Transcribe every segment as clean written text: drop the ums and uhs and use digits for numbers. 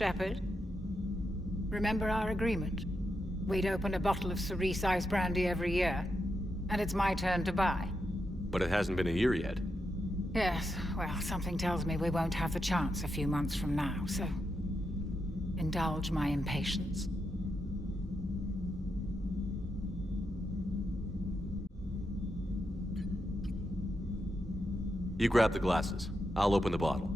Shepard, remember our agreement? We'd open a bottle of cerise ice brandy every year, and it's my turn to buy. But it hasn't been a year yet. Yes, well, something tells me we won't have the chance a few months from now, so... indulge my impatience. You grab the glasses. I'll open the bottle.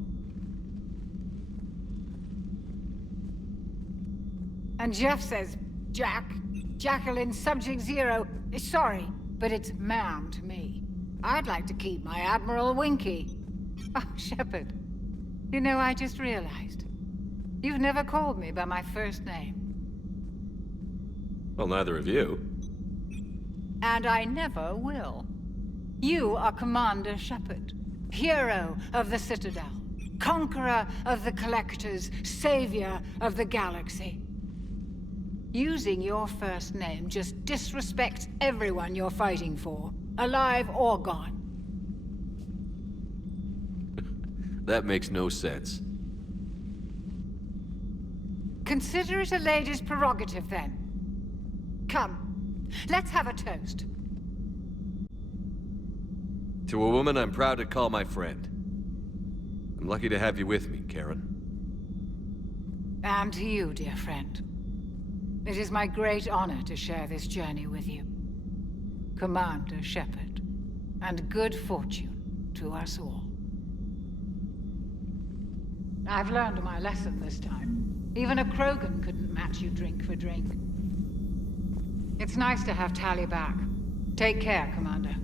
And Jeff says, Jacqueline, Subject Zero, is sorry, but it's ma'am to me. I'd like to keep my Admiral Winky. Oh, Shepard, you know, I just realized. You've never called me by my first name. Well, neither of you. And I never will. You are Commander Shepard, hero of the Citadel, conqueror of the Collectors, savior of the galaxy. Using your first name just disrespects everyone you're fighting for, alive or gone. That makes no sense. Consider it a lady's prerogative, then. Come, let's have a toast. To a woman I'm proud to call my friend. I'm lucky to have you with me, Karen. And to you, dear friend. It is my great honor to share this journey with you. Commander Shepard. And good fortune to us all. I've learned my lesson this time. Even a Krogan couldn't match you drink for drink. It's nice to have Tali back. Take care, Commander.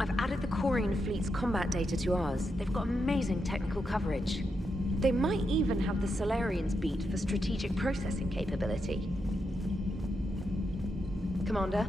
I've added the Quarian fleet's combat data to ours. They've got amazing technical coverage. They might even have the Solarians beat for strategic processing capability. Commander?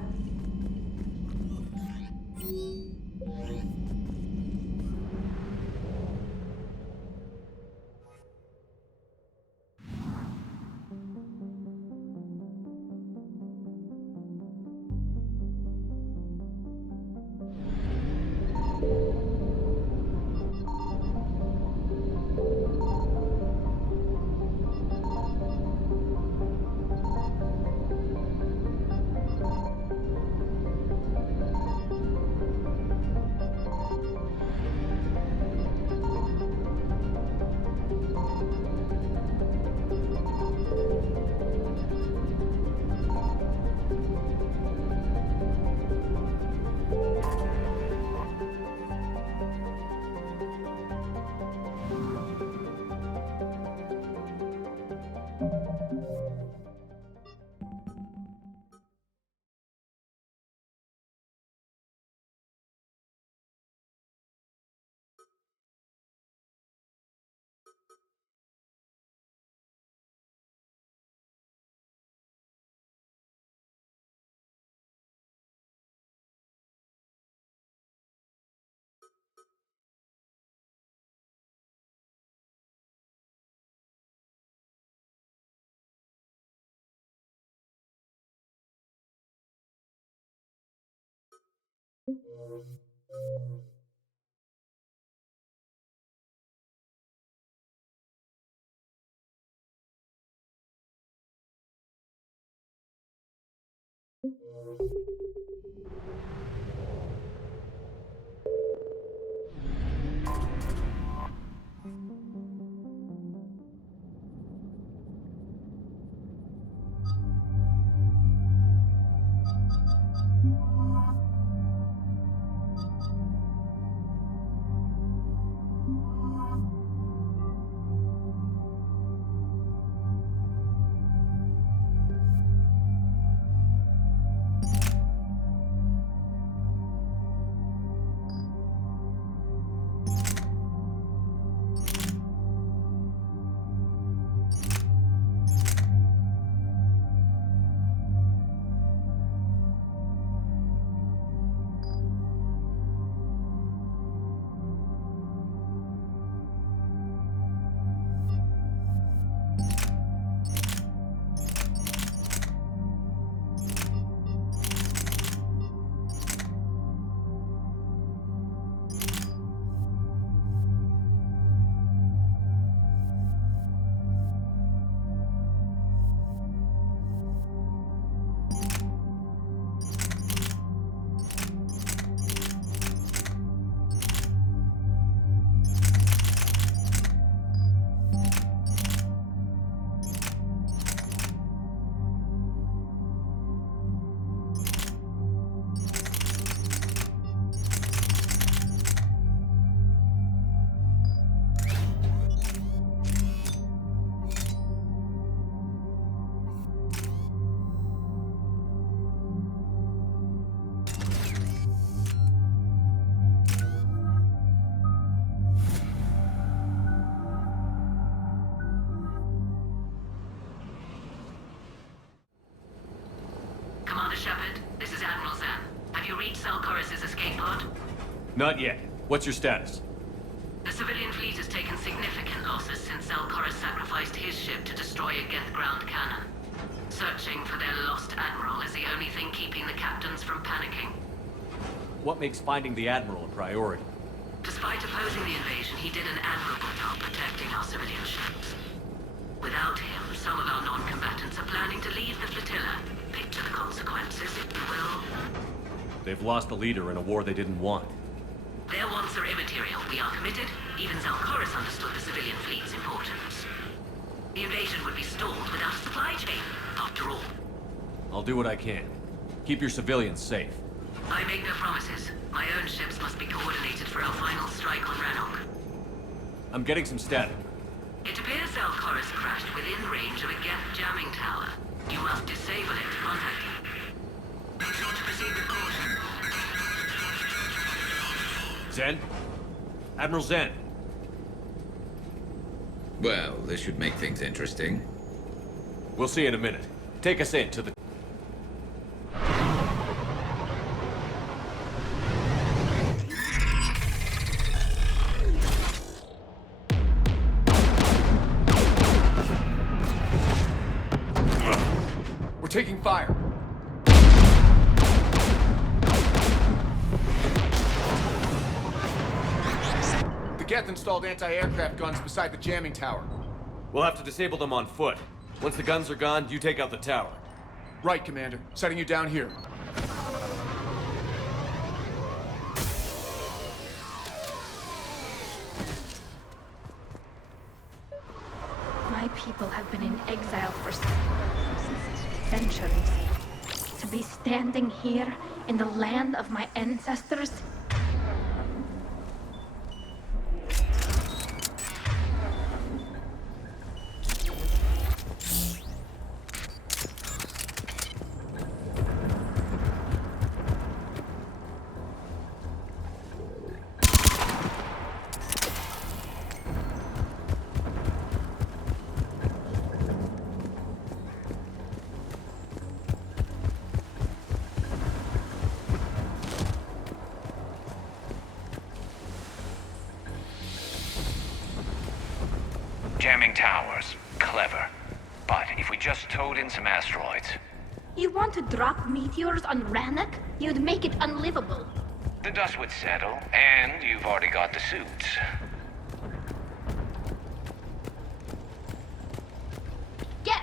Commander Shepard, this is Admiral Zan. Have you reached Zelkorus' escape pod? Not yet. What's your status? The civilian fleet has taken significant losses since Zelkorus sacrificed his ship to destroy a Geth ground cannon. Searching for their lost admiral is the only thing keeping the captains from panicking. What makes finding the Admiral a priority? Despite opposing the invasion, he did an admirable job protecting our civilian ships. Without him, some of our non-combatants are planning to leave the flotilla. Picture the consequences, if you will. They've lost a leader in a war they didn't want. Their wants are immaterial. We are committed. Even Zelkorus understood the civilian fleet's importance. The invasion would be stalled without a supply chain, after all. I'll do what I can. Keep your civilians safe. I make no promises. My own ships must be coordinated for our final strike on Rannoch. I'm getting some static. It appears Zelkorus crashed within range of a Geth jamming tower. You must disable it to contact him. Be sure to proceed with caution. Zen? Admiral Zen. Well, this should make things interesting. We'll see in a minute. Take us in to the... We're taking fire. The Geth installed anti-aircraft guns beside the jamming tower. We'll have to disable them on foot. Once the guns are gone, you take out the tower. Right, Commander. Setting you down here. My people have been in exile for centuries. To be standing here in the land of my ancestors. Jamming towers. Clever. But if we just towed in some asteroids... You want to drop meteors on Rannoch? You'd make it unlivable. The dust would settle, and you've already got the suits. Get!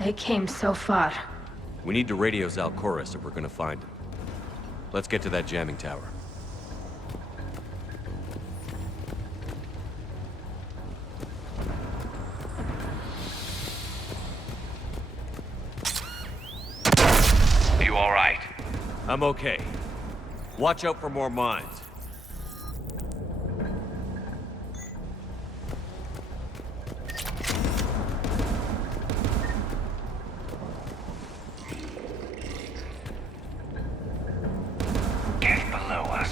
They came so far. We need to radio Zelkorus if we're gonna find him. Let's get to that jamming tower. You all right? I'm okay. Watch out for more mines. Get below us.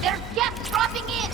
There's Geth dropping in!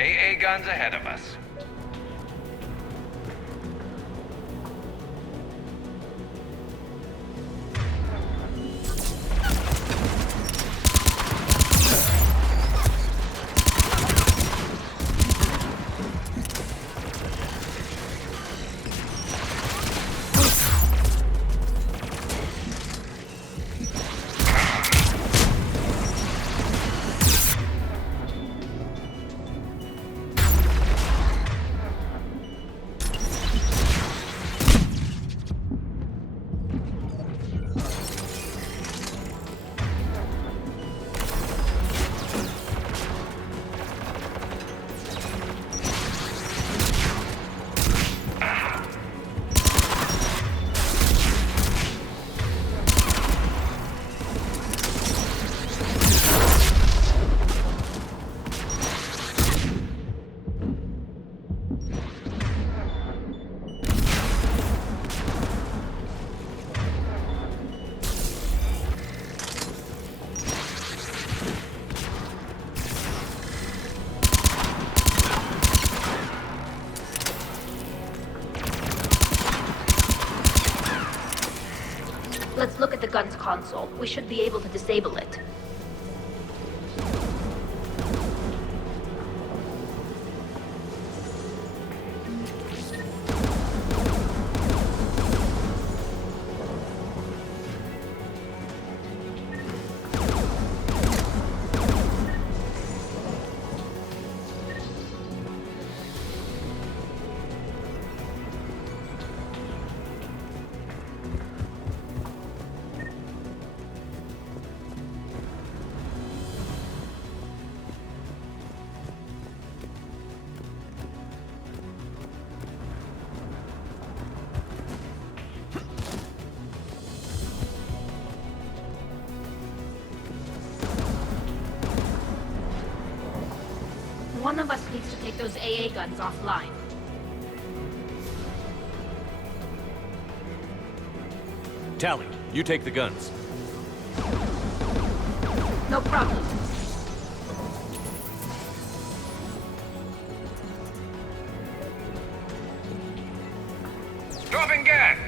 AA guns ahead of us. Let's look at the gun's console. We should be able to disable it. One of us needs to take those AA guns offline. Tally, you take the guns. No problem. Dropping gas!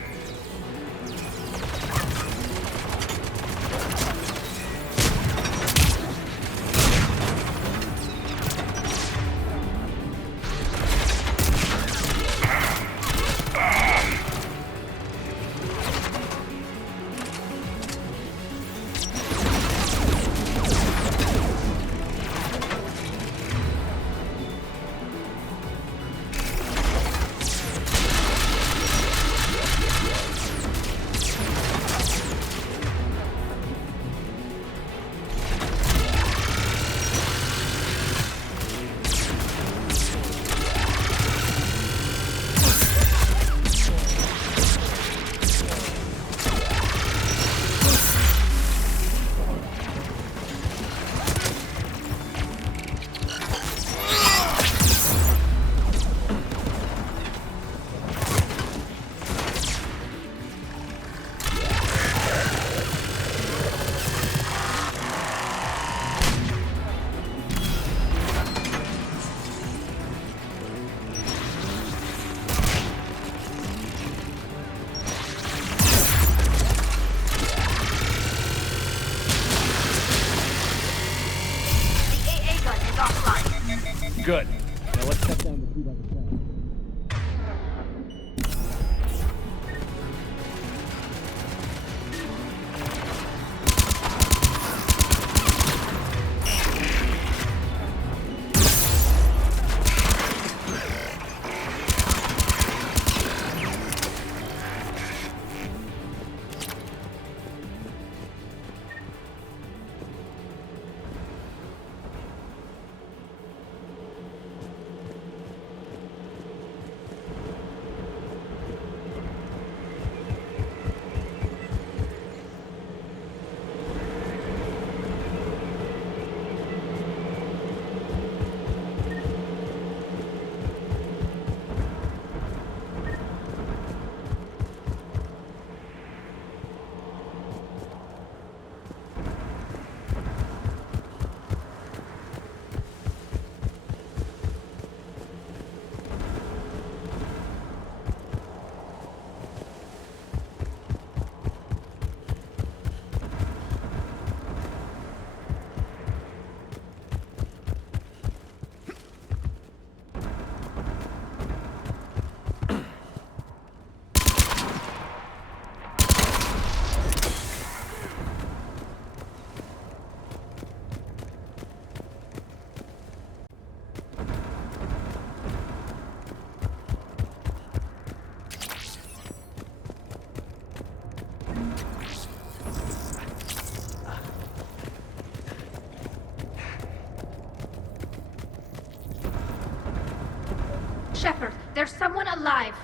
There's someone alive.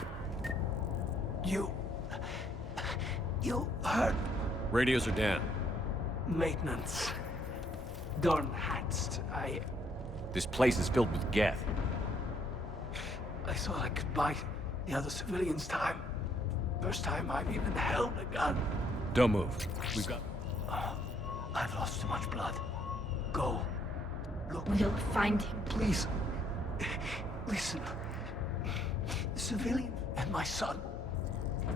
You heard Radios are down. maintenance. Dorn Hatst. This place is filled with Geth. I thought I could buy the other civilians time. First time I've even held a gun. Don't move. We've got... I've lost too much blood. Go. Look, We'll find him. please. Listen. The civilian and my son.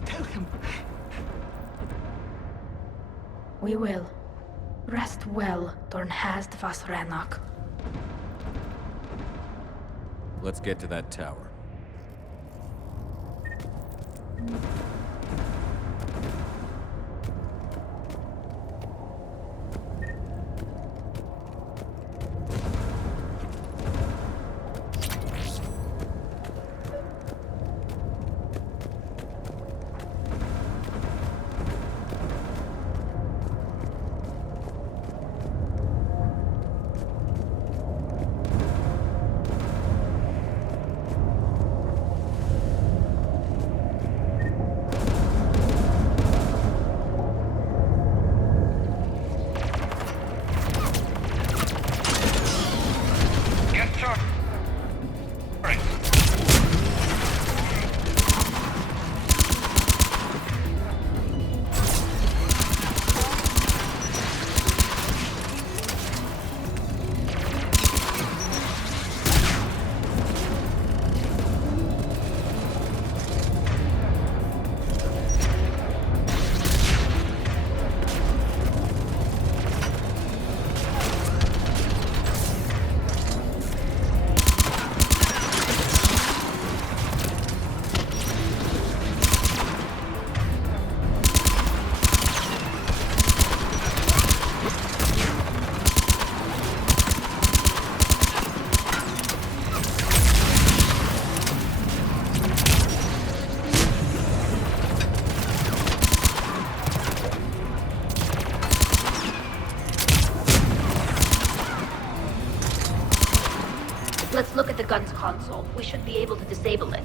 Tell him. We will. Rest well, Dornhast vas Rannoch. Let's get to that tower. Get turret. Let's look at the gun's console. We should be able to disable it.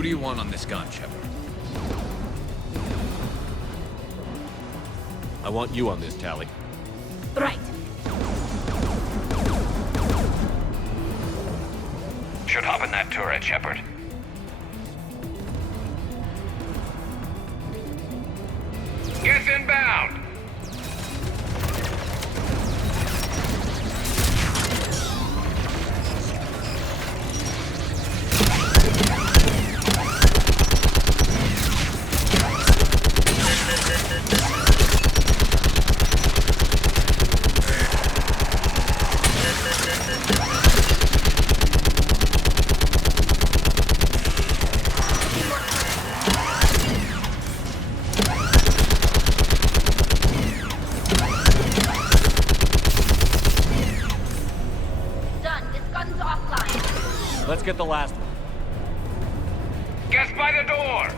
Who do you want on this gun, Shepard? I want you on this, Tally. Right. Should hop in that turret, Shepard. Get inbound! Let's get the last one. Get by the door!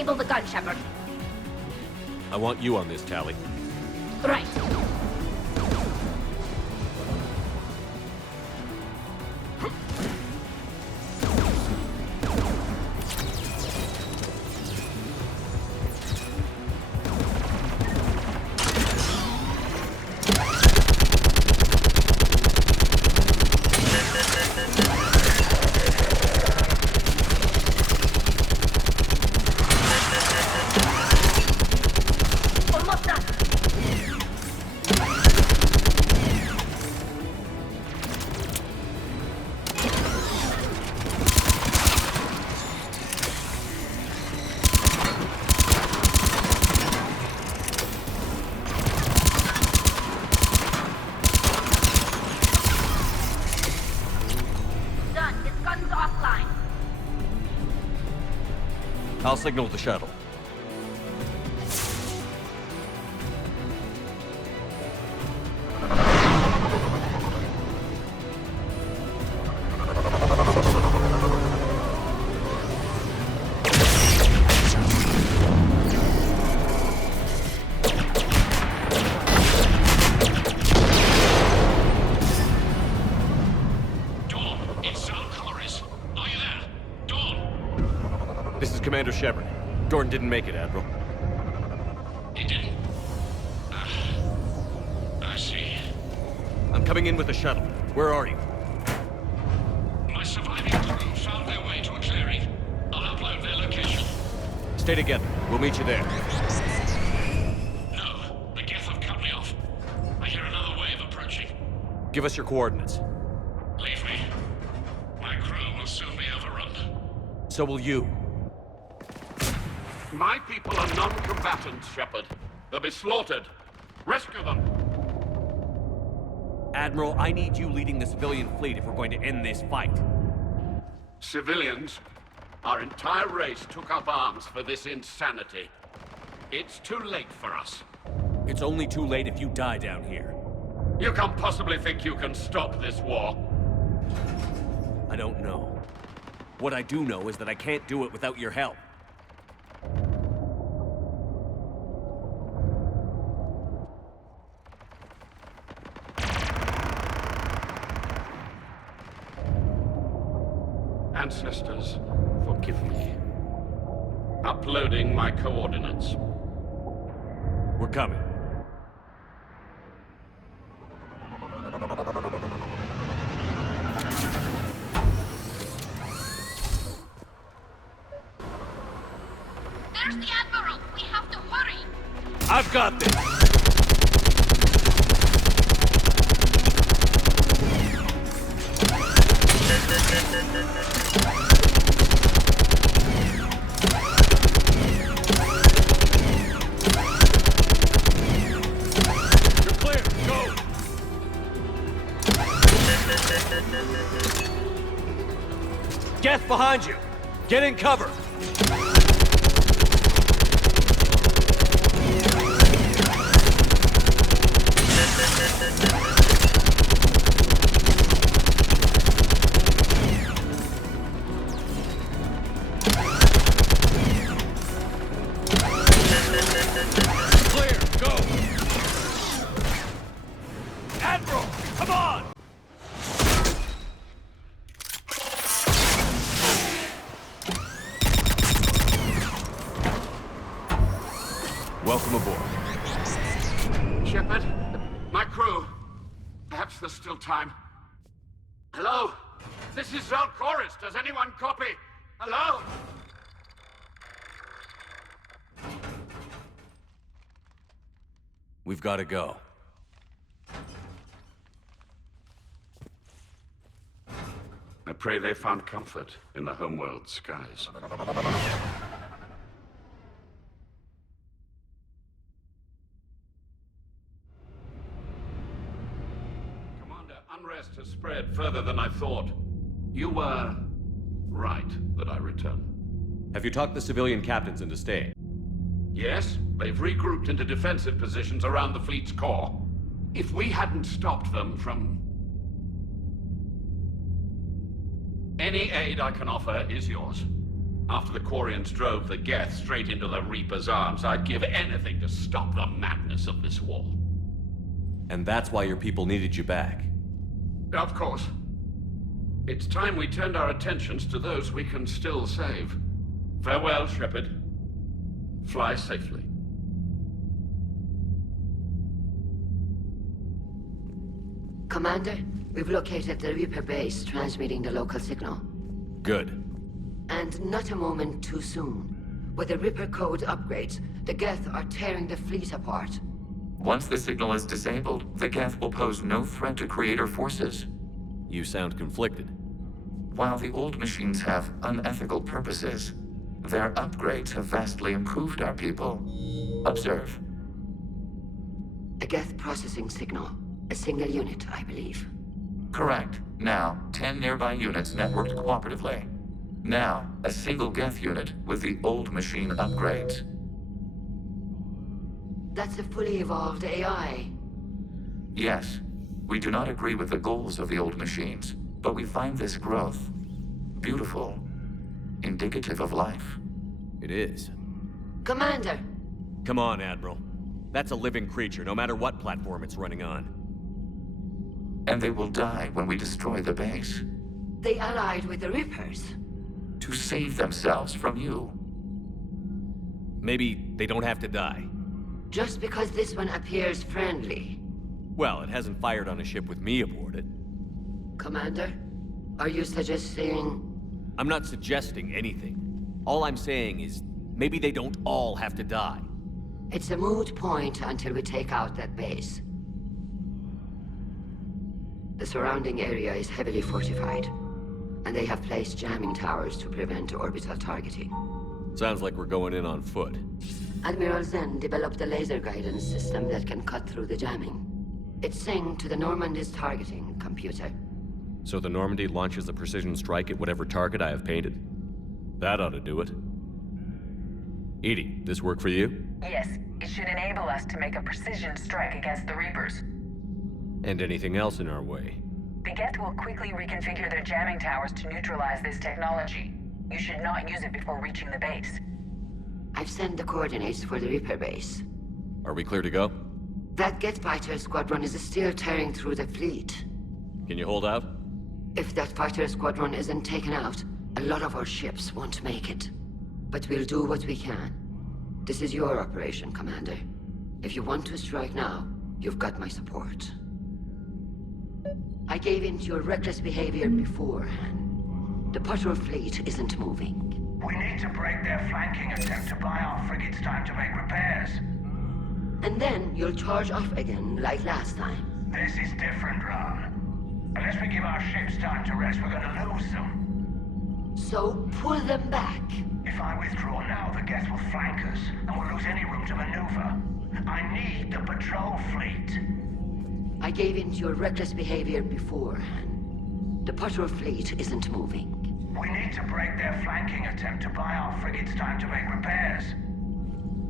disable the gun, Shepard. I want you on this, Tali. Right. Almost done. Done. His gun's offline. I'll signal the shuttle. Dawn, it's Zal Koris. Are you there? Dawn! This is Commander Shepard. Gordon didn't make it, Admiral. He didn't. I see. I'm coming in with the shuttle. Where are you? My surviving crew found their way to a clearing. I'll upload their location. Stay together. We'll meet you there. No, the Geth have cut me off. I hear another wave approaching. Give us your coordinates. Leave me. My crew will soon be overrun. So will you. My people are non-combatants, Shepard. They'll be slaughtered. Rescue them! Admiral, I need you leading the civilian fleet if we're going to end this fight. Civilians, our entire race took up arms for this insanity. It's too late for us. It's only too late if you die down here. You can't possibly think you can stop this war. I don't know. What I do know is that I can't do it without your help. Ancestors, forgive me. Uploading my coordinates. We're coming. There's the Admiral. We have to hurry. I've got this! You're clear. Go! Geth behind you! Get in cover! Clear! Go! Admiral! Come on! Welcome aboard. Shepard, my crew. Perhaps there's still time. Hello? This is Zal Koris. Does anyone copy? Hello? We've got to go. I pray they found comfort in the homeworld skies. Commander, unrest has spread further than I thought. You were right that I return. Have you talked the civilian captains into staying? Yes, they've regrouped into defensive positions around the fleet's core. If we hadn't stopped them from... Any aid I can offer is yours. After the Quarians drove the Geth straight into the Reaper's arms, I'd give anything to stop the madness of this war. And that's why your people needed you back. Of course. It's time we turned our attentions to those we can still save. Farewell, Shepard. Fly safely. Commander, we've located the Reaper base transmitting the local signal. Good. And not a moment too soon. With the Reaper code upgrades, the Geth are tearing the fleet apart. Once the signal is disabled, the Geth will pose no threat to Creator forces. You sound conflicted. While the old machines have unethical purposes, their upgrades have vastly improved our people. Observe. A Geth processing signal. A single unit, I believe. Correct. Now, 10 nearby units networked cooperatively. Now, a single Geth unit with the old machine upgrades. That's a fully evolved AI. Yes. We do not agree with the goals of the old machines, but we find this growth beautiful, indicative of life. It is. Commander! Come on, Admiral. That's a living creature, no matter what platform it's running on. And they will die when we destroy the base. They allied with the Reapers. To save themselves from you. Maybe they don't have to die. Just because this one appears friendly. Well, it hasn't fired on a ship with me aboard it. Commander, are you suggesting... I'm not suggesting anything. All I'm saying is, maybe they don't all have to die. It's a moot point until we take out that base. The surrounding area is heavily fortified, and they have placed jamming towers to prevent orbital targeting. Sounds like we're going in on foot. Admiral Zen developed a laser guidance system that can cut through the jamming. It's synced to the Normandy's targeting computer. So the Normandy launches a precision strike at whatever target I have painted? That ought to do it. EDI, this work for you? Yes, it should enable us to make a precision strike against the Reapers. And anything else in our way? The Geth will quickly reconfigure their jamming towers to neutralize this technology. You should not use it before reaching the base. I've sent the coordinates for the Reaper base. Are we clear to go? That Geth fighter squadron is still tearing through the fleet. Can you hold out? If that fighter squadron isn't taken out, a lot of our ships won't make it. But we'll do what we can. This is your operation, Commander. If you want to strike now, you've got my support. I gave in to your reckless behavior beforehand. The patrol fleet isn't moving. We need to break their flanking attempt to buy our frigates time to make repairs. And then you'll charge off again, like last time. This is different, Ron. Unless we give our ships time to rest, we're gonna lose them. So pull them back. If I withdraw now, the Geth will flank us, and we'll lose any room to maneuver. I need the patrol fleet. I gave in to your reckless behavior beforehand. The patrol fleet isn't moving. We need to break their flanking attempt to buy our frigates time to make repairs.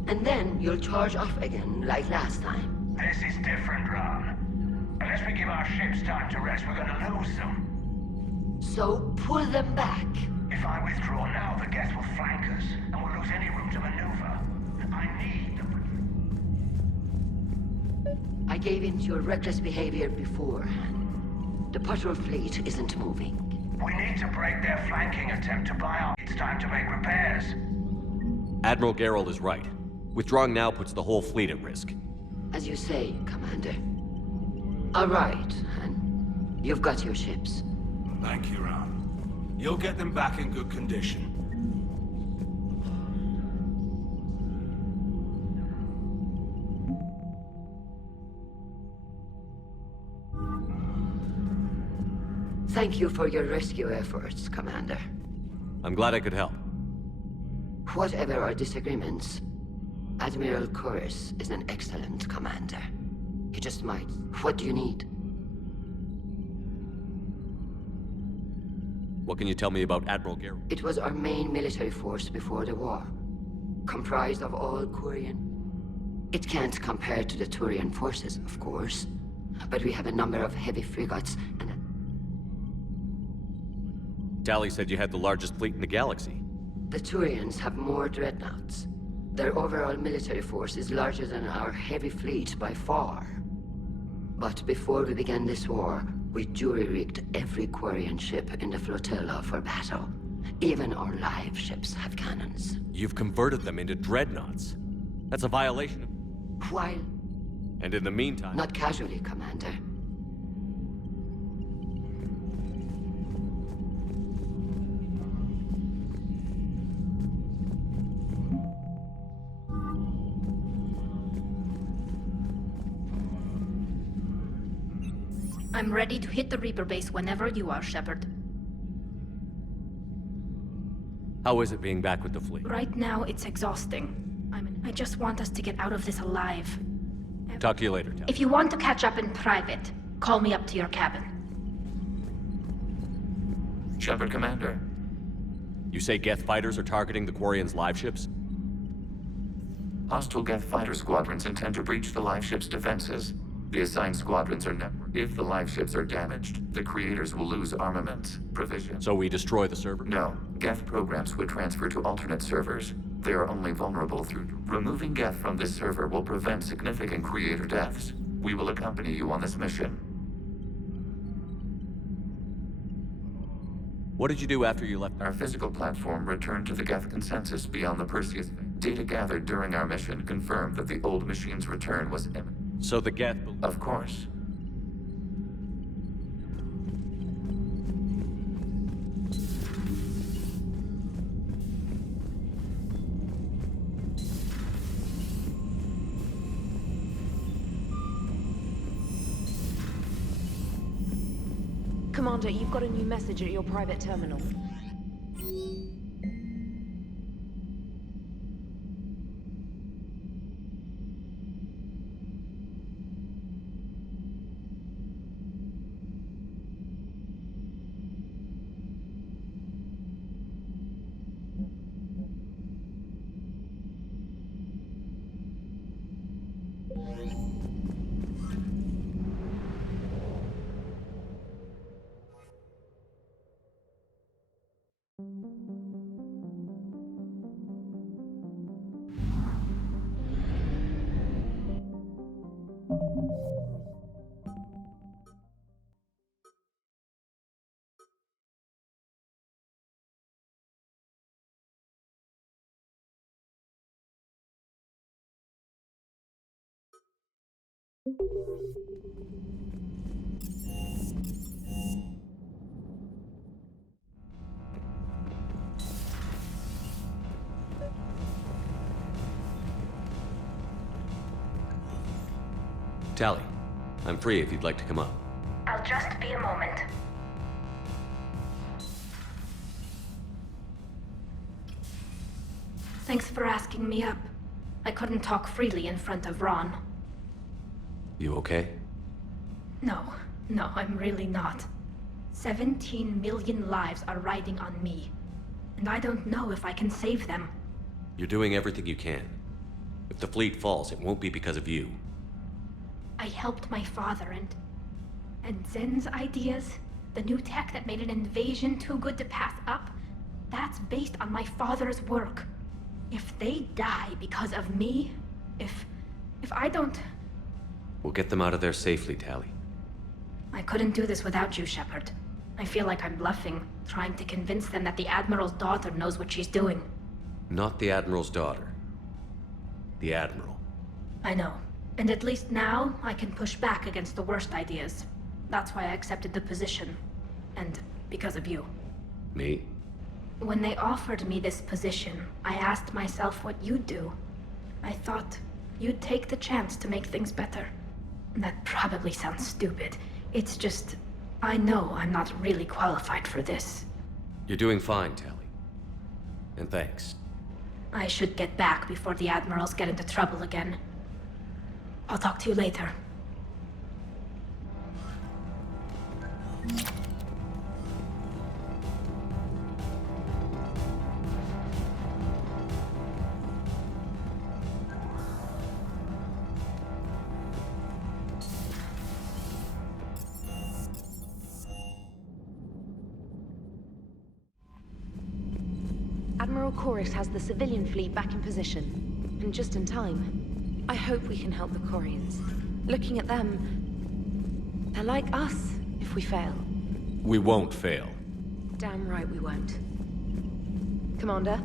And then you'll charge off again, like last time. This is different, Ron. Unless we give our ships time to rest, we're gonna lose them. So pull them back. If I withdraw now, the Geth will flank us, and we'll lose any room to maneuver. I need the... I gave in to your reckless behavior beforehand. The patrol fleet isn't moving. We need to break their flanking attempt to buy our... It's time to make repairs. Admiral Geralt is right. Withdrawing now puts the whole fleet at risk. As you say, Commander. All right, Han. You've got your ships. Thank you, Ron. You'll get them back in good condition. Thank you for your rescue efforts, Commander. I'm glad I could help. Whatever our disagreements, Admiral Koris is an excellent commander. He just might. What do you need? What can you tell me about Admiral Geralt? It was our main military force before the war. Comprised of all Quarian. It can't compare to the Turian forces, of course. But we have a number of heavy frigates and Tali said you had the largest fleet in the galaxy. The Turians have more dreadnoughts. Their overall military force is larger than our heavy fleet by far. But before we began this war, we jury-rigged every Quarian ship in the flotilla for battle. Even our live ships have cannons. You've converted them into dreadnoughts. That's a violation of... While... And in the meantime... Not casually, Commander. I'm ready to hit the Reaper base whenever you are, Shepard. How is it being back with the fleet? Right now, it's exhausting. I just want us to get out of this alive. Talk to you later, Tal. If you want to catch up in private, call me up to your cabin. Shepard, Commander. You say Geth fighters are targeting the Quarians' live ships? Hostile Geth fighter squadrons intend to breach the live ship's defenses. The assigned squadrons are networked. If the live ships are damaged, the creators will lose armaments, provisions. So we destroy the server? No. Geth programs would transfer to alternate servers. They are only vulnerable through... Removing Geth from this server will prevent significant creator deaths. We will accompany you on this mission. What did you do after you left? Our physical platform returned to the Geth consensus beyond the Perseus. Data gathered during our mission confirmed that the old machine's return was imminent. So the Geth... Of course. Commander, you've got a new message at your private terminal. Tali, I'm free if you'd like to come up. I'll just be a moment. Thanks for asking me up. I couldn't talk freely in front of Ron. You okay? No, I'm really not. 17 million lives are riding on me. And I don't know if I can save them. You're doing everything you can. If the fleet falls, it won't be because of you. I helped my father and Zen's ideas, the new tech that made an invasion too good to pass up, that's based on my father's work. If they die because of me, if I don't... We'll get them out of there safely, Tali. I couldn't do this without you, Shepard. I feel like I'm bluffing, trying to convince them that the Admiral's daughter knows what she's doing. Not the Admiral's daughter. The Admiral. I know. And at least now, I can push back against the worst ideas. That's why I accepted the position. And because of you. Me? When they offered me this position, I asked myself what you'd do. I thought you'd take the chance to make things better. That probably sounds stupid. It's just, I know I'm not really qualified for this. You're doing fine, Tali. And thanks. I should get back before the Admirals get into trouble again. I'll talk to you later. Admiral Chorus has the civilian fleet back in position. And just in time. I hope we can help the Quarians. Looking at them, they're like us if we fail. We won't fail. Damn right we won't. Commander?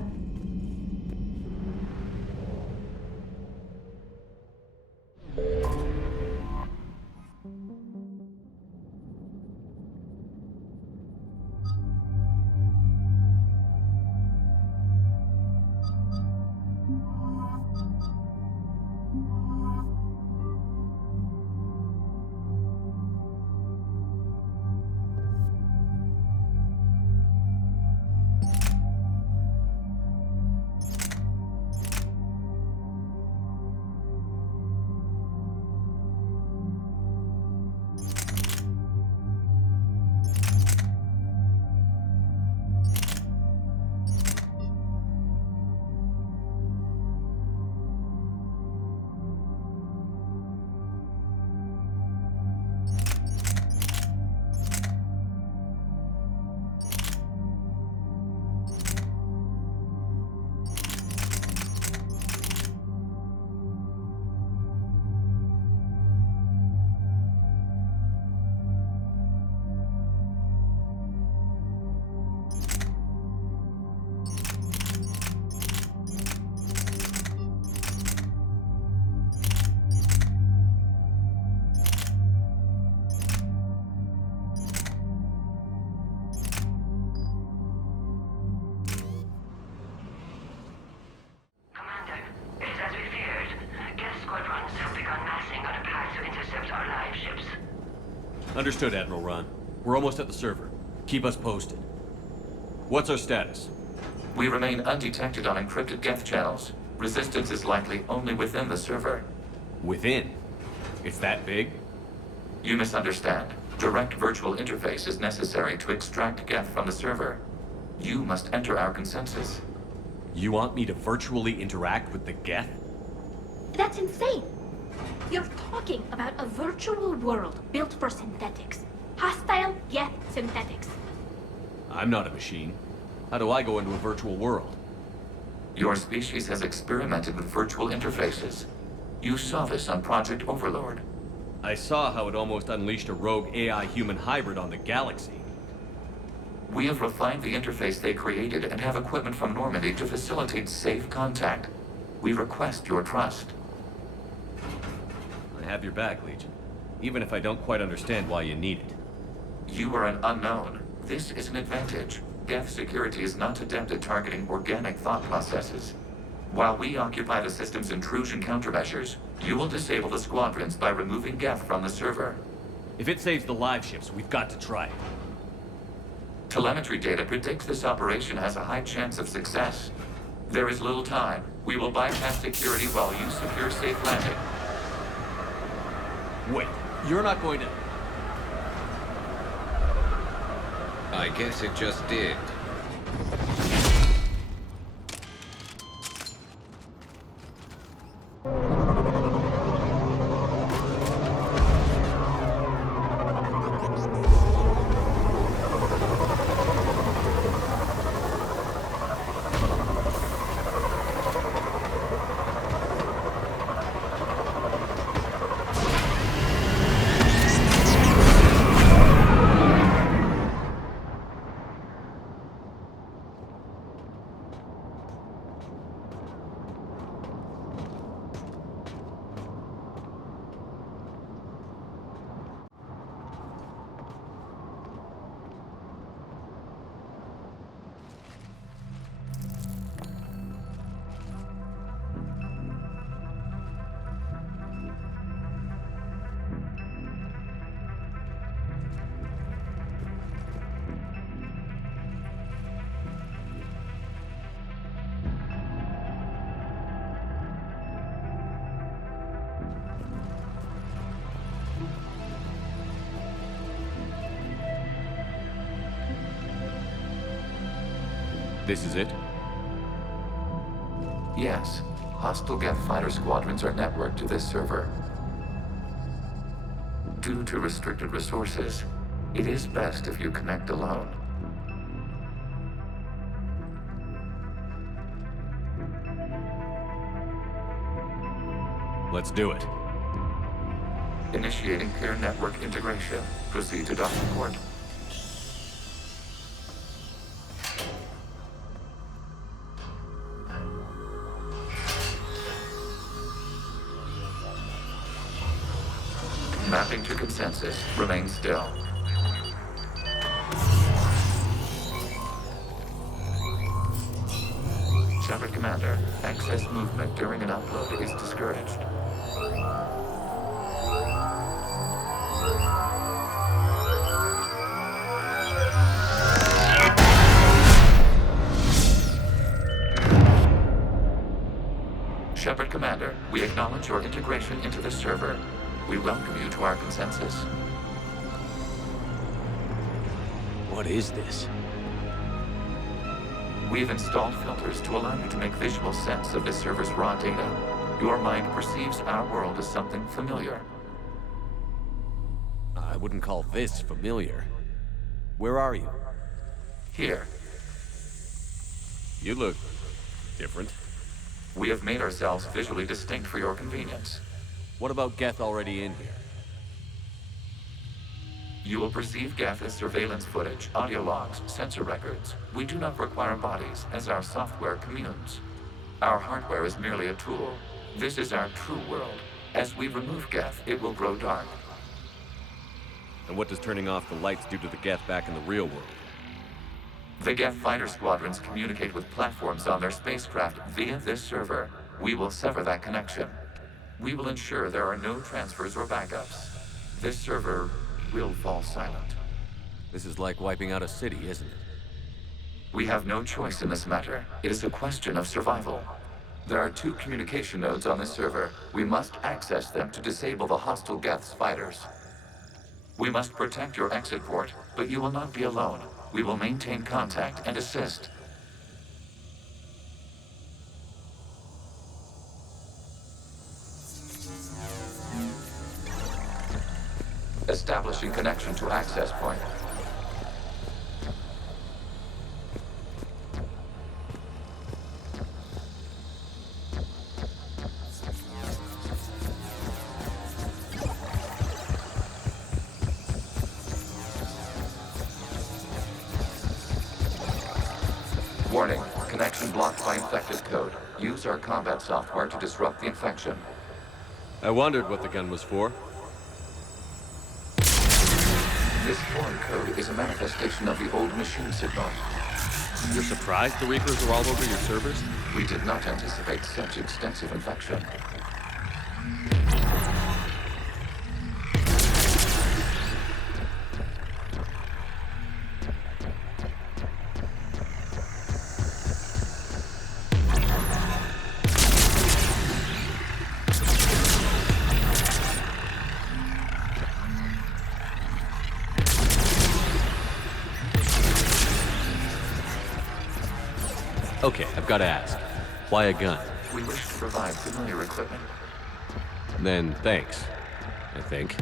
Understood, Admiral Ron. We're almost at the server. Keep us posted. What's our status? We remain undetected on encrypted Geth channels. Resistance is likely only within the server. Within? It's that big? You misunderstand. Direct virtual interface is necessary to extract Geth from the server. You must enter our consensus. You want me to virtually interact with the Geth? That's insane! You're talking about a virtual world built for synthetics. Hostile, yet synthetics. I'm not a machine. How do I go into a virtual world? Your species has experimented with virtual interfaces. You saw this on Project Overlord. I saw how it almost unleashed a rogue AI-human hybrid on the galaxy. We have refined the interface they created and have equipment from Normandy to facilitate safe contact. We request your trust. I have your back, Legion. Even if I don't quite understand why you need it. You are an unknown. This is an advantage. Geth security is not adept at targeting organic thought processes. While we occupy the system's intrusion countermeasures, you will disable the squadrons by removing Geth from the server. If it saves the live ships, we've got to try it. Telemetry data predicts this operation has a high chance of success. There is little time. We will bypass security while you secure safe landing. Wait, you're not going to... I guess it just did. This is it? Yes. Hostile Geth fighter squadrons are networked to this server. Due to restricted resources, it is best if you connect alone. Let's do it. Initiating peer network integration. Proceed to docking port. Mapping to consensus. Remain still. Shepard Commander, excess movement during an upload is discouraged. Shepard Commander, we acknowledge your integration into the server. We welcome you to our consensus. What is this? We've installed filters to allow you to make visual sense of the server's raw data. Your mind perceives our world as something familiar. I wouldn't call this familiar. Where are you? Here. You look different. We have made ourselves visually distinct for your convenience. What about Geth already in here? You will perceive Geth as surveillance footage, audio logs, sensor records. We do not require bodies, as our software communes. Our hardware is merely a tool. This is our true world. As we remove Geth, it will grow dark. And what does turning off the lights do to the Geth back in the real world? The Geth fighter squadrons communicate with platforms on their spacecraft via this server. We will sever that connection. We will ensure there are no transfers or backups. This server will fall silent. This is like wiping out a city, isn't it? We have no choice in this matter. It is a question of survival. There are 2 communication nodes on this server. We must access them to disable the hostile Geth's fighters. We must protect your exit port, but you will not be alone. We will maintain contact and assist. Establishing connection to access point. Warning, connection blocked by infected code. Use our combat software to disrupt the infection. I wondered what the gun was for. This foreign code is a manifestation of the old machine signal. You're surprised the Reapers are all over your servers? We did not anticipate such extensive infection. Okay, I've got to ask. Why a gun? We wish to provide familiar equipment. Then thanks, I think.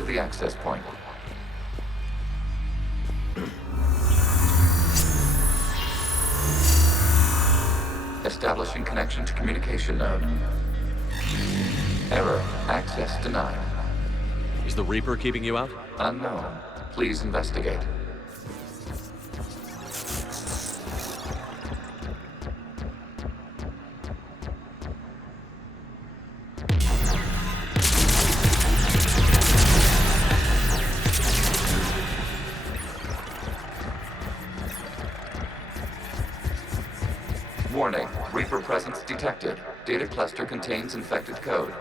to the access point. Establishing connection to communication node. Error. Access denied. Is the Reaper keeping you out? Unknown. Please investigate. Warning. Reaper presence detected. Data cluster contains infected code.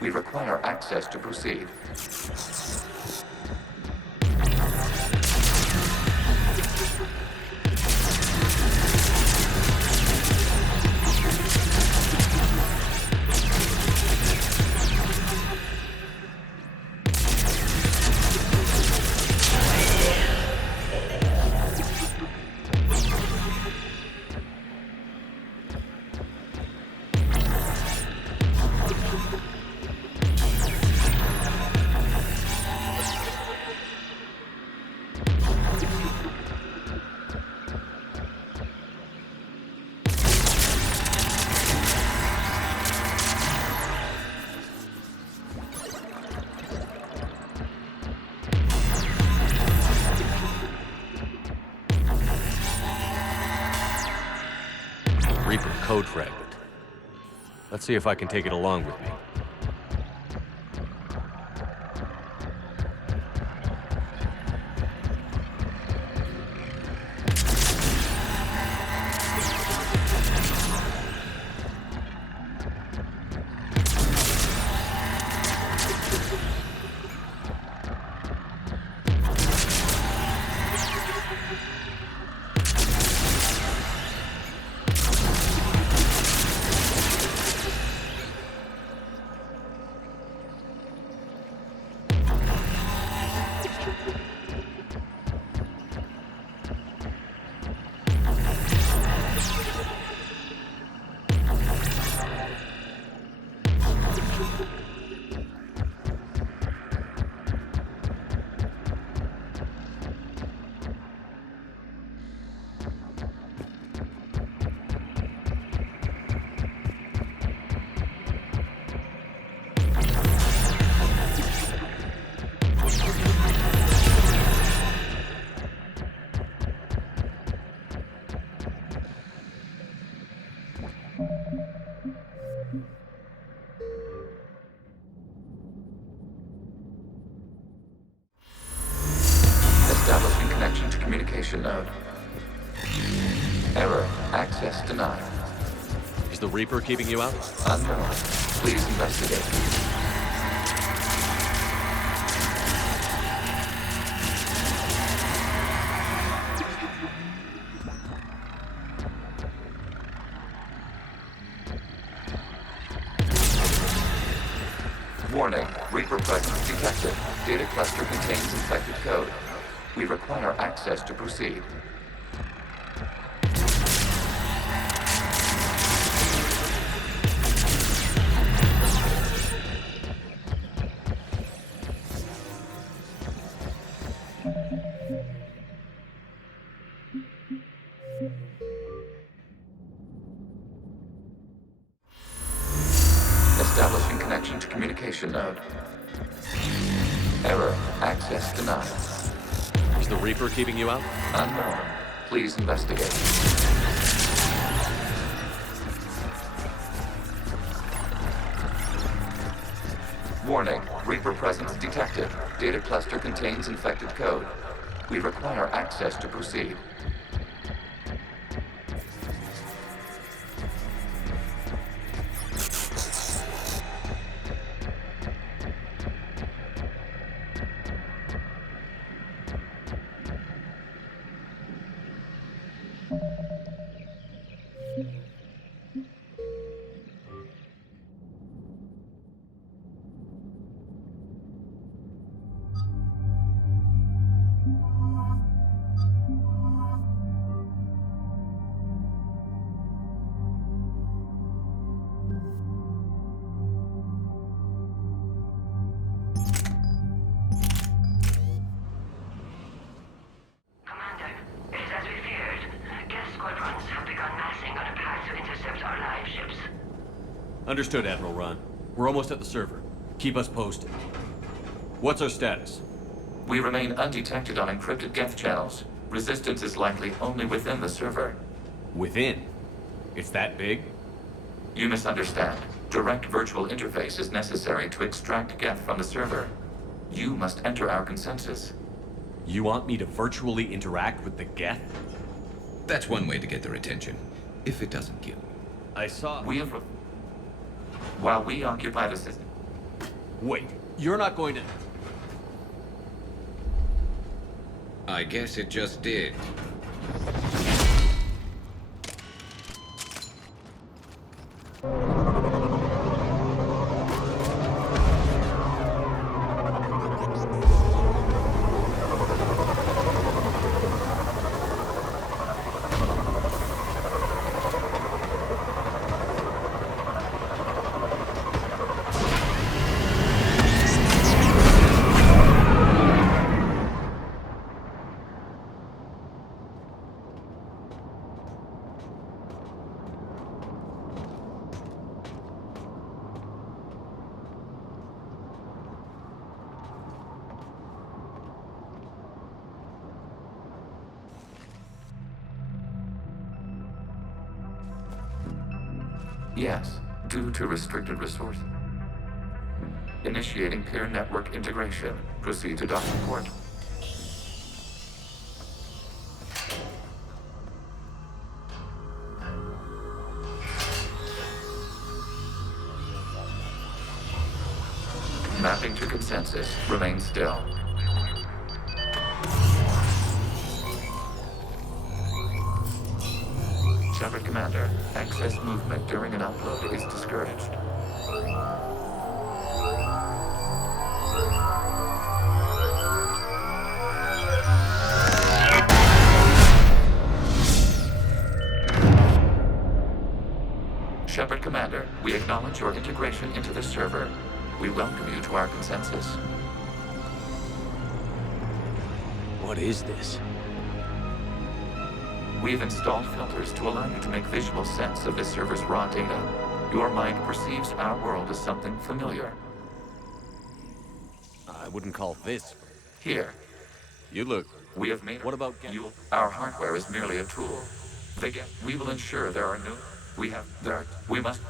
We require access to proceed. Reaper code fragment. Let's see if I can take it along with me. Establishing connection to communication node. Error. Access denied. Is the Reaper keeping you out? Unknown. Please investigate. Warning. Reaper presence detected. Data cluster contains infected code. We require access to proceed. Establishing connection to communication node. Error. Access denied. Is the Reaper keeping you out? Unknown. Please investigate. Warning. Reaper presence detected. Data cluster contains infected code. We require access to proceed. Understood, Admiral Ron. We're almost at the server. Keep us posted. What's our status? We remain undetected on encrypted Geth channels. Resistance is likely only within the server. Within? It's that big? You misunderstand. Direct virtual interface is necessary to extract Geth from the server. You must enter our consensus. You want me to virtually interact with the Geth? That's one way to get their attention, if it doesn't kill. I saw... While we occupy the system... Wait, you're not going to... I guess it just did. Yes, due to restricted resources. Initiating peer network integration. Proceed to docking port. Mapping to consensus. Remain still. Shepard Commander, excess movement during an upload is discouraged. Shepard Commander, we acknowledge your integration into the server. We welcome you to our consensus. What is this? We've installed filters to allow you to make visual sense of this server's raw data. Your mind perceives our world as something familiar. I wouldn't call this... Here. You look... We have made... What about... You? Our hardware is merely a tool. We will ensure there are new... We must... We must...